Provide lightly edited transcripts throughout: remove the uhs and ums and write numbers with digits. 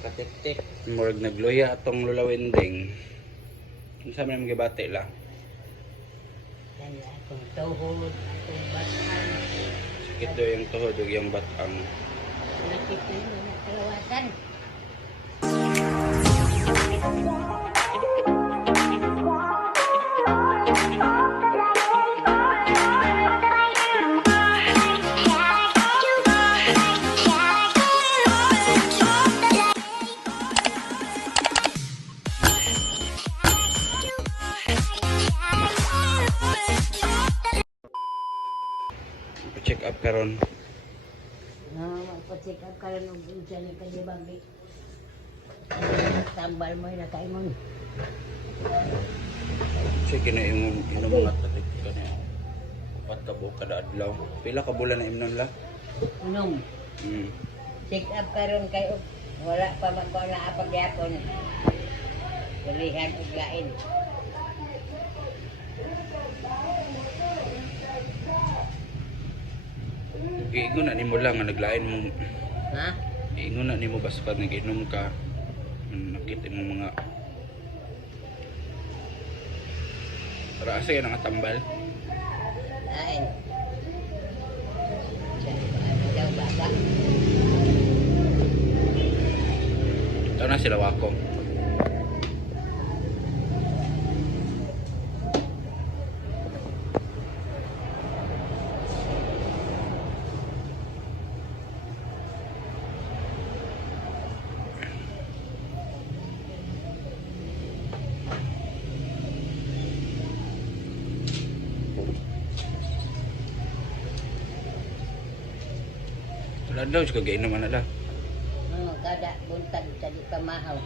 Katik-tik. Murag nagluya atong lulawinding. Unsa man mga bati la? Yan akong tuhod, akong batang. Sakit daw yung tuhod ug yung batang. Nakit na yun, nakalawasan. Check up karon. Magpa-check up ka rin ng unsa ni Kadibagi. Tambal mo na kayo mo. Check na yung mga tatik kanya. Upat ka buok kada adlaw. Pila ka bulan na imnon la? Unom. Check up ka rin kayo. Wala pa magkaw na apag yapon. Tulihan o lain. Iingon na nimo lang nga naglain mo. Ha? Iingon na nimo basta nag-inom ka. Nakita mo mga para asa yan ang tambal. Lain. Ano daw baba? Ito na sila wako. Wala daw siya kagainom na la. Kada buntag sa di pamahaw.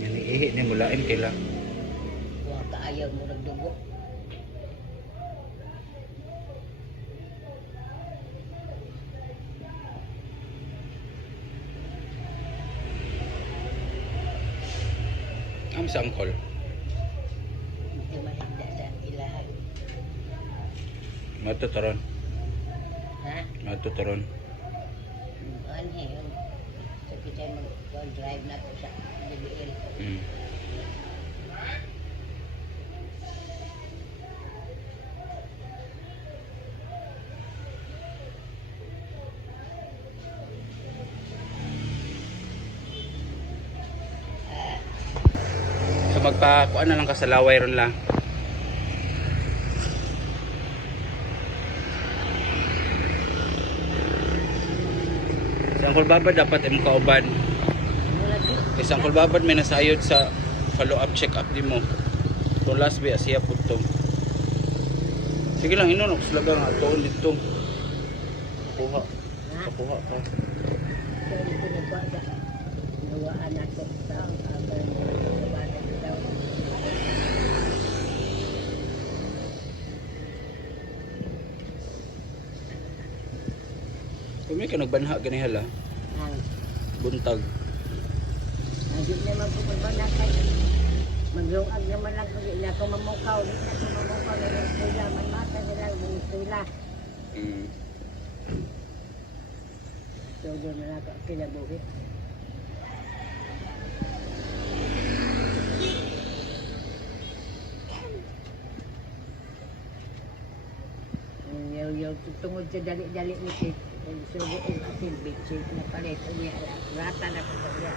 Yan ihi ni mulain kay la. Huwag kaayaw mo nagdugo. Am sa angkol. Hindi mahigda sa ilahan. Matuturon. Ha? Matuturon. Ano yun? So kita mag-drive na po sa DBL. So magpakuan na lang ka sa laway ron lang. Sa angkol babad dapat im kauban. Wala di. Kasi angkol babad may nasayod sa follow up check up di mo. Kung last ba siya po to. Sige lang inunok sila nga tuon dito. Kuha. Kuha ka. So dito nagwaga. Nawaan ako sa Kung may ka nagbanha ganihala. Buntag. Hindi naman po magbanakay. Maglungag naman lang kung hindi ako mamukaw. Hindi ako mamukaw na yung sila. May mata nila yung sila. So doon na ako kinabuhi. Yaw-yaw tungod sa dali-dali ni Kate. So doon ako bedsheet na palit. Rata na ko sa iya.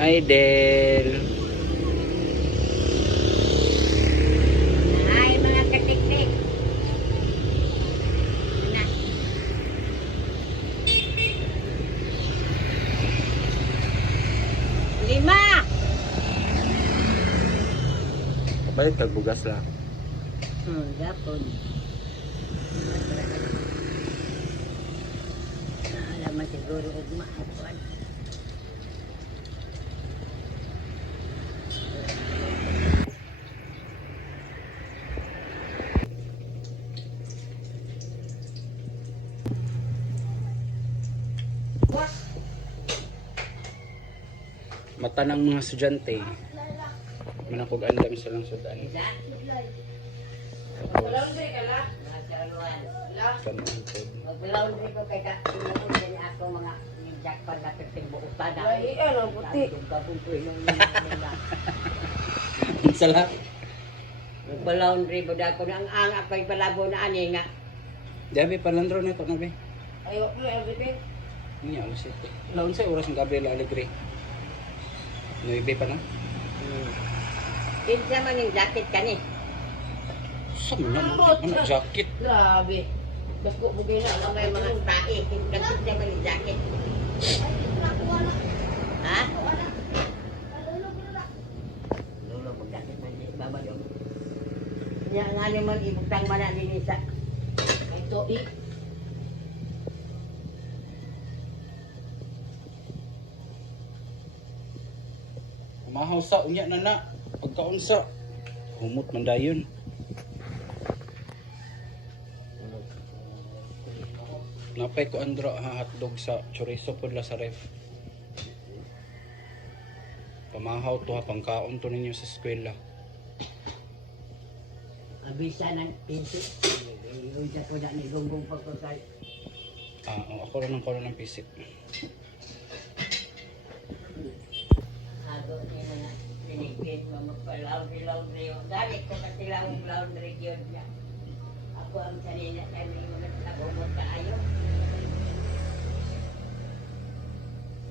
Idel. Ay, mga katiktik. Na. Lima! Balik kag bugas lang. Gapon. Naalaman siguro ugma. mata ng mga estudyante. Manakog andam silang sudan. Isa? Tapos, Laundry ka la? Nagkaroon. La? kanuntod. Mag-laundry ko kay Tinapon din ako mga jackpot na piting pa na. Lahi, ano, puti. Gabong ko yung Sala. Mag-laundry mo na ako ng ang apay palabo na ani nga. Diabe palandro na ito na be. Ayaw mo, everything. Niya alas ito. Laon sa oras ng Gabriel Alegre. Noibe pa na. Kinsa man yung jacket ka ni. Sa mga jacket. Grabe. Basko mo gina. Ano may mga tae. Kinsa man yung jacket. Ha? Lolo, mag-jacket man di babalo. Nya nga naman ibutang man na dinisa. Ito, Kumahaw sa unya na na. Pagkaunsa. Humot man dayon. Napay ko andro hotdog sa chorizo pudla sa ref. Pamahaw to ha pangkaon to ninyo sa eskwela. Abisa ng pinsi. Iuja ko na ni gunggong pagkutay. Ako rin ng koron ng pisik. Ago ni mga pinigpit mo magpa-laundry. Galit ko kasi laundry yun niya. Ako ang kanina kami mga nabumot ka ayo.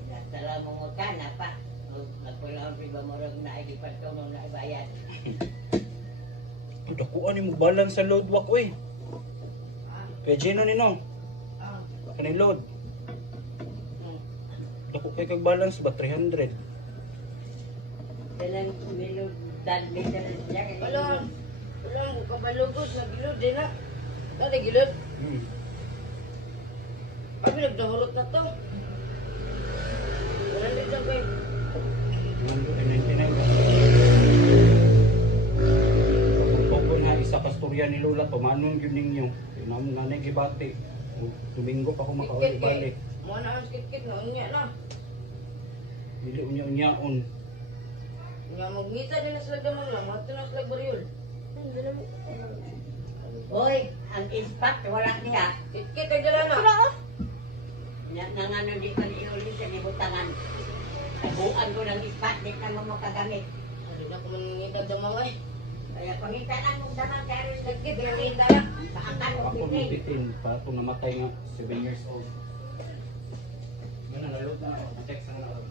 Nasa mo ka na pa. Magpa-laundry ba mo rin na ay patulong na ibayad. Dakuan ni mo balance sa load wak oy. Kaya Gino ni no. Kanay load. Dako kay kag balance ba 300. Dalang minod dadli sa niya. Wala. Wala mo kabalugos na gilod din na. Kada gilod. Abi nagdahulot na to. Wala din siya kay. 99. Pagpapon na isa kasturya ni Lola tumanon yun ninyo. Tinam nanay gibati. Domingo pa ako makauwi balik. Mo na ang kit-kit na unya na. Dili unya-unyaon. Nga magngita din na sila damang lang. Mato na sila baryol. Hindi na mo. Hoy, ang ispat wala niya. Kit-kit ay dala na. Nangano di pa ni Uli sa libutangan. Nabuan ko ng ispat, di na mo makagamit. Hindi na ko mangingita damang ay. Kaya pangitaan mong daman kaya rin Kit-kit nagkibili. pinakita na. Paakan mo Ako bitin. nung bitin pa itong namatay nga 7 years old. Yan na nalot na ako. Text na ako.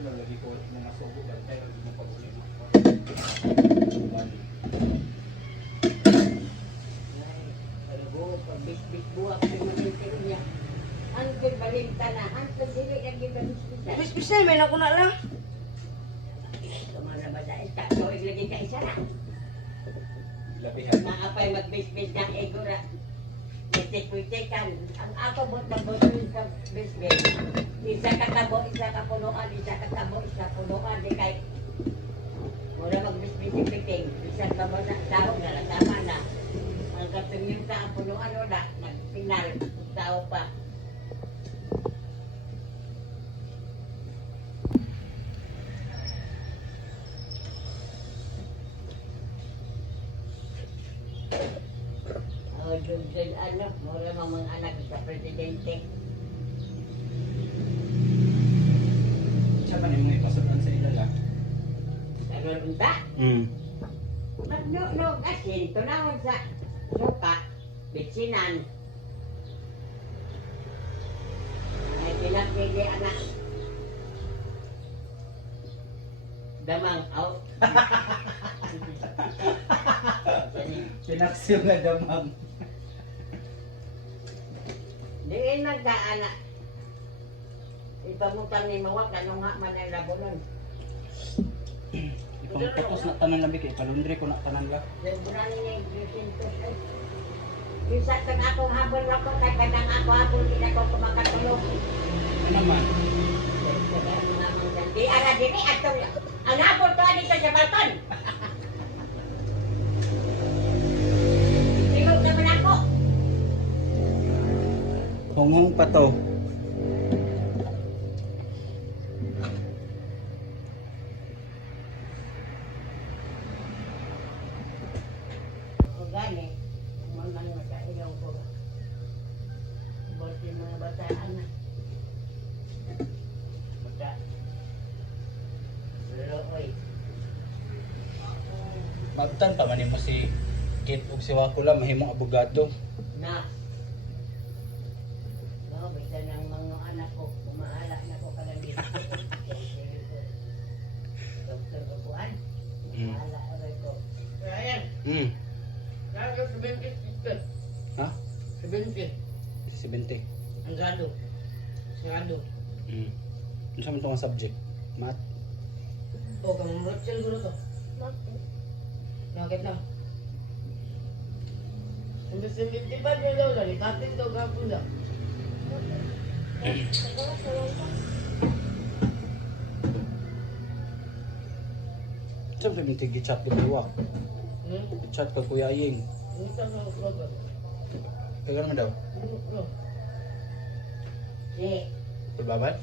Lagi ko na nasubo dahil tayo hindi mo pag-uli mo. Albo, pagbis-bis buwak sa malintin niya. Ang balinta na, ang pasili ang gibalis-bisan. Bis-bisay, may naku na lang. Kumana ba sa ista, so iglagay ka isa na. Labihan. Nakapay magbis-bis ng egura. Pitik-pitikan. Ang ako bot na botoy sa bis-bis. Isa katabo, isa kapunuan, isa katabo, isa punuan. Di kay mura magbis-bis-piting. Isa ka ba na, tao na lang, tama na. Ang katungin ka ang punuan o na, nagpinal, tao pa. Judge, ano, mura mga anak sa presidente. Siya ba niyo ipasudan sa ilala? Karoon ba? No, kasi tunawon sa suka, bitsinan. Ay pinapili anak. Damang out. Pinaksiw nga damang. Diin magdaanak. Ipamutang ni Mawak, ano nga man ay labunon. Ipangkatos na tanan labi kay palundre ko na tanan la. Yung bunani niya yung Crisintos ay. Yung sa kang akong habol ako, kay kanang ako habol, hindi na ko kumakatulog. Ano naman? Kaya mga mga Di ara diri atong ang napol to dito sa balkon. Tingog naman ako. Honghong pa to. O gani, manang makailaw ko. Buti mga bataan na. Bata. Pero oy, Magtan pa man mo si Kit ug si Wakula mahimong abogado. na. No, bisa ng mga anak ko, kumaala na ko kalangit. Doktor ko kuan. Kumaala aray ko. Ayan. Kaya 70 sister. Ha? 70. 70. Ang gado. Sigado. Ano sa man itong subject? Math? O, kang Rachel guro to. Bakit na? Ang 75 yung daw dali. Katin daw kapon daw. Siyempre may tigi-chat ko biwak. Hmm? Chat ka Kuya Aying. Ano sa mga program? Kaya naman daw. Ano? Si, Pagbabat?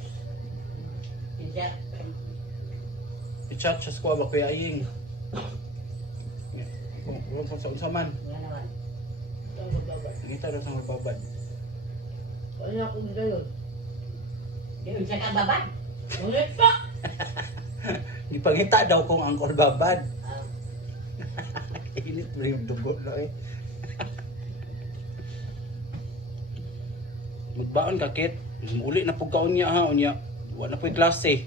siya, I-chat siya sa kuha ba Kuya Aying. Kung sa unsa man. nga naman. Ang magbabay. Ngita daw sa magbabad. Ano ako nila yun? Di siya ka babad. Ulit pa! Gipangita daw kung ang babad. Ah, Init mo yung dugo na eh. Magbaon ka, Kit. Uli na po kaon niya ha. Unya. Wala na po yung klase.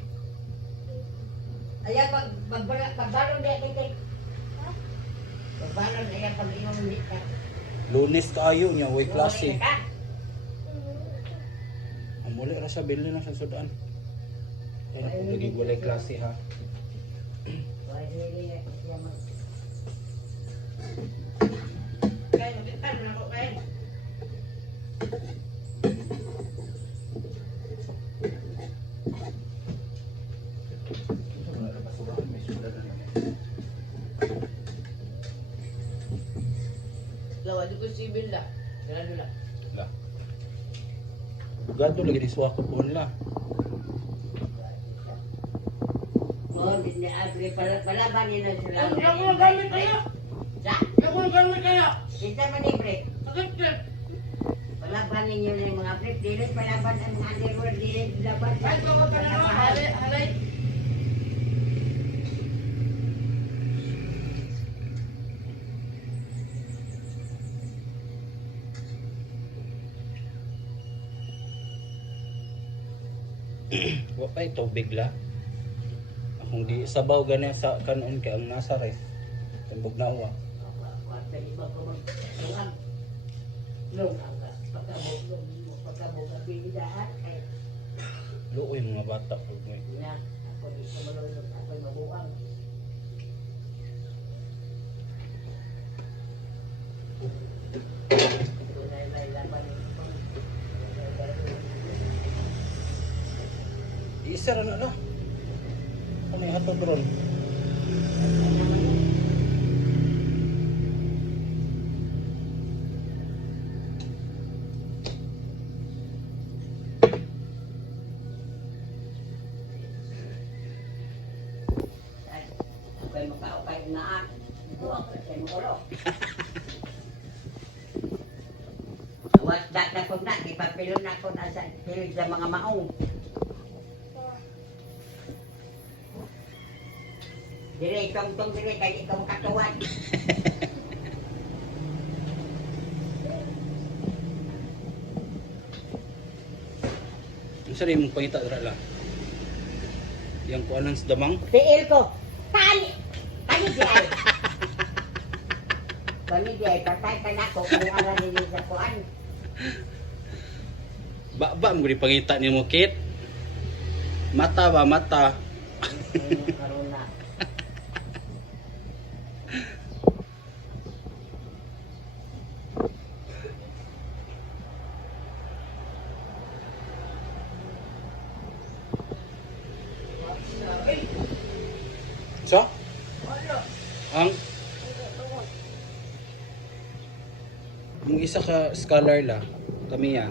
ayan, pagbalon di kay. Pagbalon, ayan, pag-inom ulit ka. Lunes kaayo niya. Way klase. Ulit ka. Amuli ra siya. Bili na sa sudan. Ay, naging walay klase ha. Pwede siya mag- Kaya nakitan na ako kayo. Lawa di ko sibil la. Sarado la. Lah. Gato lagi ni suwako po nila. Oh, hindi agri palaban niya na sila. Ang ako na gamit kaya! Sa? Ako na gamit kaya! Kita man ni Bre. Agad trip! Palaban ninyo ng mga Bre. Dili palaban ang mga underworld. Dili laban. Kahit ko ka na halay, halay. Wa pa ito bigla. Akong di sabaw gani sa kanon kay ang nasa res. Tembog na uwa. Wala iba ko mag-luwag. Luwag ka. Pagkabog ang pinidahan. Ay, Luoy mga bata po mo. na. Ako di ko malulog. Ako'y mabuang. Tunay may laban. Isa ra na na. Ano yung hatod ron? Ako'y makaukay na. Buwag ka sa mulo. Awas dat na ko na. Ipapilon na ko na sa pilig sa mga maong. Dire, tong dire, kaya ikaw makatuwan. Ang sari mong pangita dira lang. Yang kuanan sa damang. Tiil ko. Tali! Tali di ay. Tali di ay, patay ka na ko kung ala nila sa kuan. Ba mo di pangita ni mo Kit. Mata ba mata. Karoon na. So? Ang isa ka scholar la, kami ya.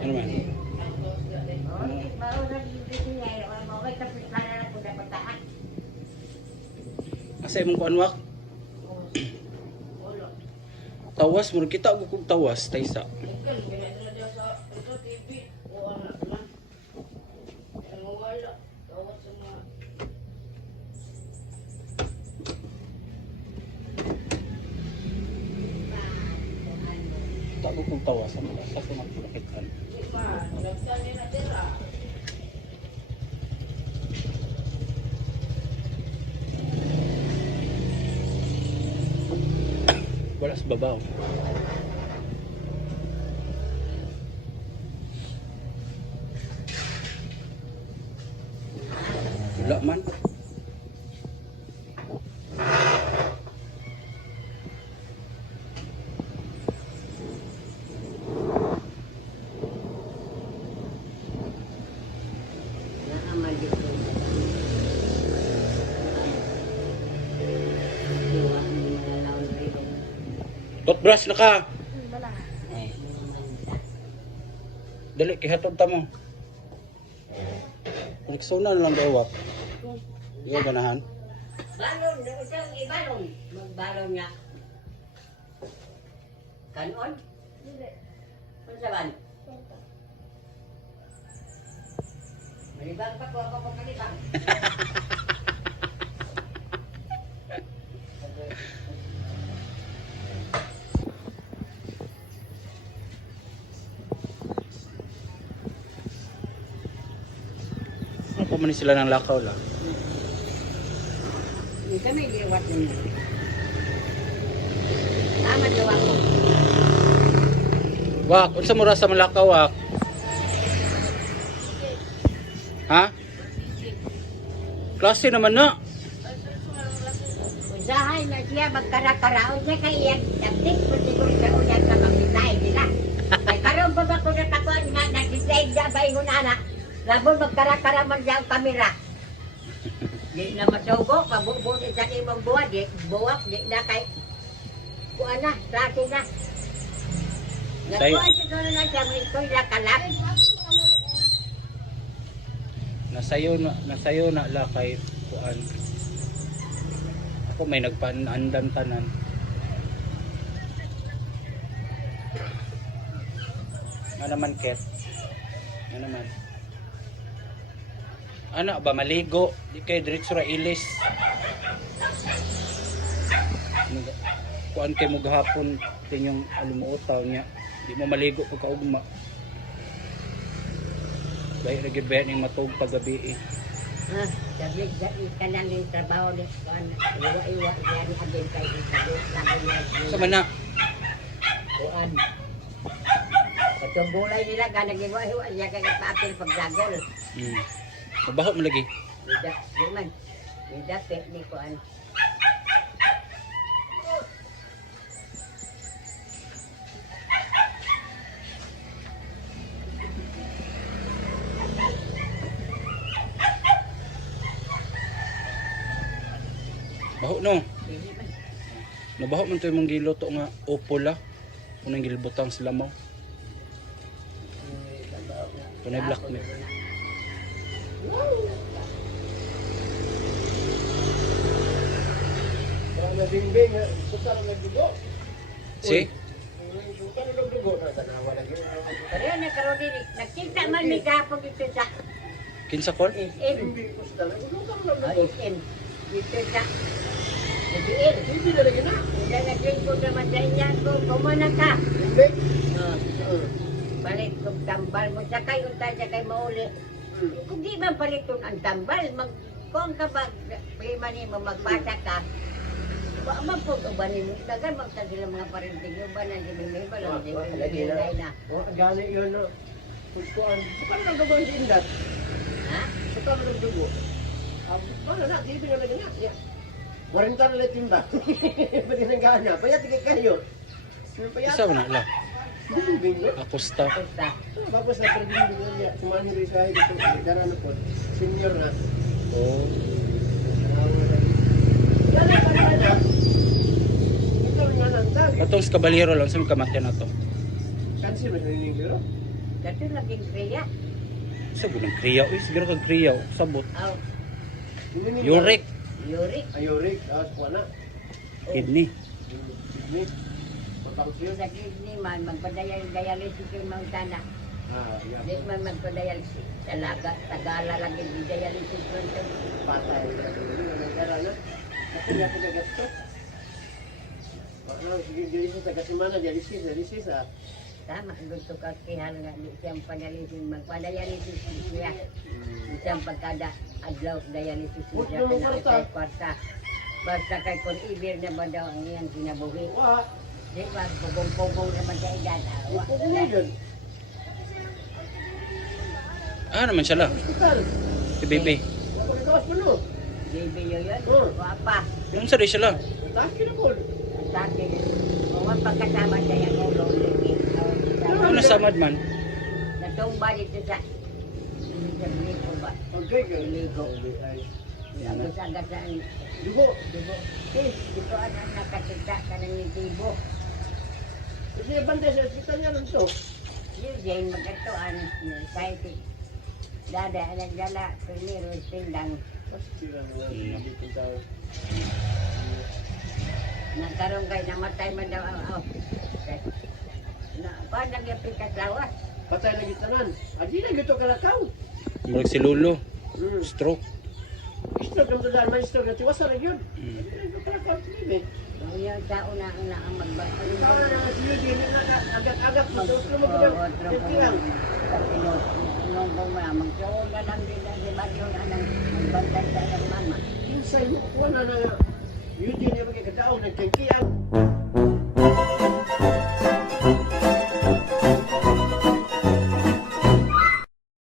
Ano man? Asa imong kuanwak? Tawas mo kita og kog tawas taysa. Ikan, binadala dyan sa ito, TV. O anak naman. Ang wala. Tawad sa mga... Tago kog tawas ano sa sumakitan. Di ba? Nagtan niya na tira. Wala sa babaw. Wala man. Naaman dito. Diwa, hindi malalaw na rin. Toothbrush na ka. Wala. Ay. Dali kihatod ta mo. Rexona lang gawak. Iyo ganahan. Balon, isang ibalon. Magbalon niya. Kanon? Hindi. Ano sa ban? Malibang pa ko ako kalibang. Ano man sila ng lakaw la. Hindi kami liwat ninyo. Tama liwat ko. Wak, unsa mo ra sa malakaw wak? Ha? Klase naman na. Usahay na siya magkara-karaon niya kay iyan. Tapos ko siguro sa uyan sa pagkitahin nila. Ay karoon pa ba ko natakuan nga nag-decide na ba yung nana? Labon magkara-kara man siya ang kamera. Di na masugo, pabubuti sa imong buwan, di buwak, di na kay kuha na, klase na. Nakuha siguro na siya, may ito'y lakalat. Nasayo na la kay kuan. Ako may nagpaandam tanan. Ano naman ket? Ano naman? Ano ba maligo? Di kay diretso ra ilis. Kuan kay mo gahapon tinyong alumuotaw niya. Di mo maligo pagkaugma. Dahil nagibaya ning matug paggabi eh. Ah, sabi ka na yung trabaho ni kuan. Iwa-iwa, yan adin kay isabi. Sabi niya, Sa man na? kuan. Itong bulay nila, nag-iwa-iwa, niya kay papel pagdagol. Mabaho mo lagi. Di man. Hindi ni kuan. Baho no. Dili man. Nabaho man to imong giluto nga opola. Unang gilbutang sila mo. Kunay black milk. Nabimbing, suka ng nagdugo. Si? Suka ng nagdugo na tanawa lagi. Pero na karon dili, nagkita man mi gapon dito sa Kinsa kon? SM. Hindi ko sa talaga. Suka ng Oh, nagdugo. SM. Dito sa DBL. Hindi na lagi na. Hindi naglingkod naman sa inyo ko, kumana ka. Hindi. Balik kong tambal mo, sakay unta siya kay mauli. Kung di man paliton ang tambal, kung ka ba, prima ni mo magbasa ka, ba man po ba ni mo, tagal magta sila mga parenting yung ba na may ba lang, di ba Lagi na. na. O, gali yun. No. Kuan. Suka ng nagdugo hindi indat. Ha? Suka ng nagdugo. Paano na? Hindi na lagi na. Yeah. Warinta na lang timba. Pwede nang gana. Payat kayo. Isa man na la. Bingo. Acosta. Basta. Bagus na bingo niya. Sumani rin sa ito. Dara na po. Senior na. Oh. Dala ka na. Ito nga lang tag. Atong sa kabalyero lang sa kamatyan na to. Kansi mo rin yung biro? Dati laging kriya. Sa gunang kriyaw. Uy, siguro kag kriyaw. Sabot. Aw, Yurik. yurik. Ayorik. Kuwana. Kidney. Kidney. Papangsiyo. Sa kidney man, magpadayalisis yung mga sana. Yeah. Di man magpadayalisis. Talaga, tagala lang yung dialysis ko ito. Patay. Dara na. Kasi nga pinagasto. Ano, sige, dialisis. Tagasimana, dialisis. Tama, gusto ka kihal nga di siyang padalisis. Magpadayalisis siya. Di siyang pagkada adlaw dialysis Huwag siya. naman Kaya kwarta. kwarta. Basta kay kung ibir na ba daw ang iyang kinabuhi. Wah. Di ba, pugong-pugong naman sa edad. Awa. Huwag mo yun. Ah, naman siya lang. Hospital. Si Bebe. Huwag ko nagawas mo no. Baby yun yun. Oh. Wapa. Yung sa di siya lang. Taki na po. Sa akin, kung pagkasama siya yung ulo, Ano nasamad man? natumba dito sa ligo ba? Okay, good. Ligo. Ay. Tapos agad sa Dugo. ligo. Sis, dito anak nakakita ka ng tibo. Kasi bantay sa hospital yan ito. Yun din, magkatuan, psychic. Dada, nagdala, primero, tindang. Sila naman. Dito tao. Nagkaroon kayo, namatay man daw ang paano nag-apit ka lawas? Patay na gitanan. Adi na gito kalakaw. Murag si Lolo. Hmm. Stroke. Istok ang dadaan. May istok na tiwasa na yun. Mm. Adi na gito kalakaw. Sige. Kung yung sa una-una ang magbasa. Ikaw na nga si Yudi. Hindi na agak-agak. Gusto mo ko lang. Nung bumula, magsuon na lang din na si Barrio na nang magbantay sa ng mama. Kinsay mo. Kuha na nga. Yudi niya magkakataon. Nagkangkiyang.